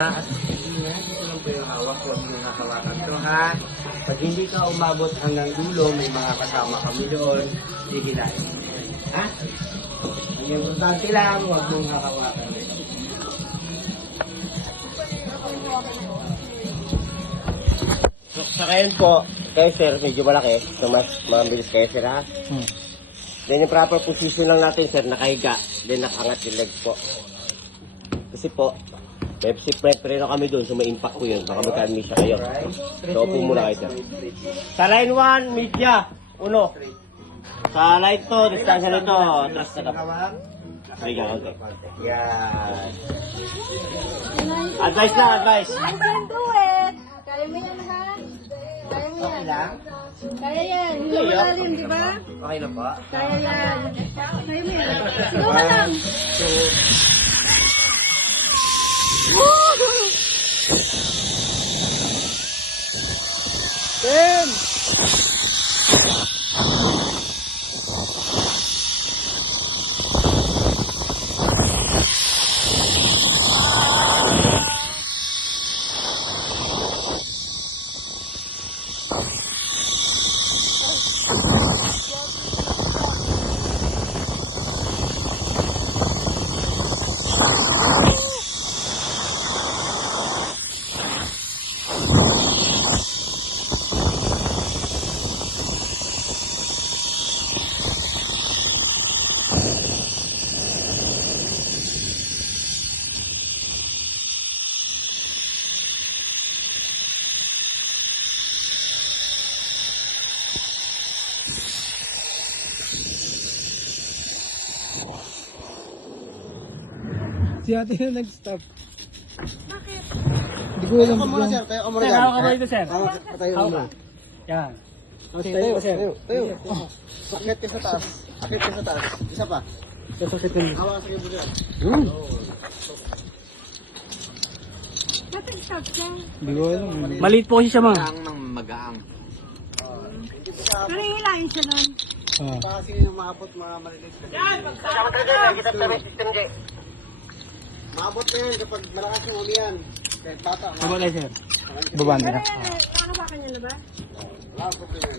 At ito lang po yung hawak, huwag mong hawakan to ha. Pag hindi ka umabot hanggang dulo, may mga kasama kami doon, hihilahin. Ha? Ang importante lang, huwag mong hawakan ito. So, sa ngayon po, kayo sir, medyo malaki. So, mas mabilis kayo sir ha. Then yung proper position lang natin sir, nakahiga. Then nakangat yung legs po. Kasi po, may preno kami doon, so may impact po yun. Baka magka-amnesia kayo. So, upo muna kayo, sir. Sa line 1, media. Uno. Sa line 2, distansya nito. Trust na dapat. Sige ka, okay. Yan. Advice na, advice. You can do it! Kaya mo yan, ha? Kaya mo Okay yan. lang? Kaya yan. Hindi mo lalim, di ba? Okay na po. Kaya yan. Kaya mo yan. Sigaw ka lang. 'Di Si ate yung nag-stop. Bakit? Hindi ko alam. Tayo ka muna, sir. Tayo ka muna Sir, dyan. hawak kamay ito, sir. Tayo Hawak muna. ka. Yan. Tayo, tayo. Akit ka sa taas. Akit ka sa taas. Isa pa. Sasakit ka. Hawak ka sa kibuli yan. Ba't nag-stop siya? Hindi ko alam. Maliit po kasi siya, ma'am. Magaang. Hindi po sa Pero hilahin siya nun. pa kasi yung maabot mga maliliit. Yan! Maabot na yan kapag malakas yung umiyan. Kahit bata. Baba tayo, sir. Babaan Pero na. yan, nakahawakan niya na ba? Maabot na yan.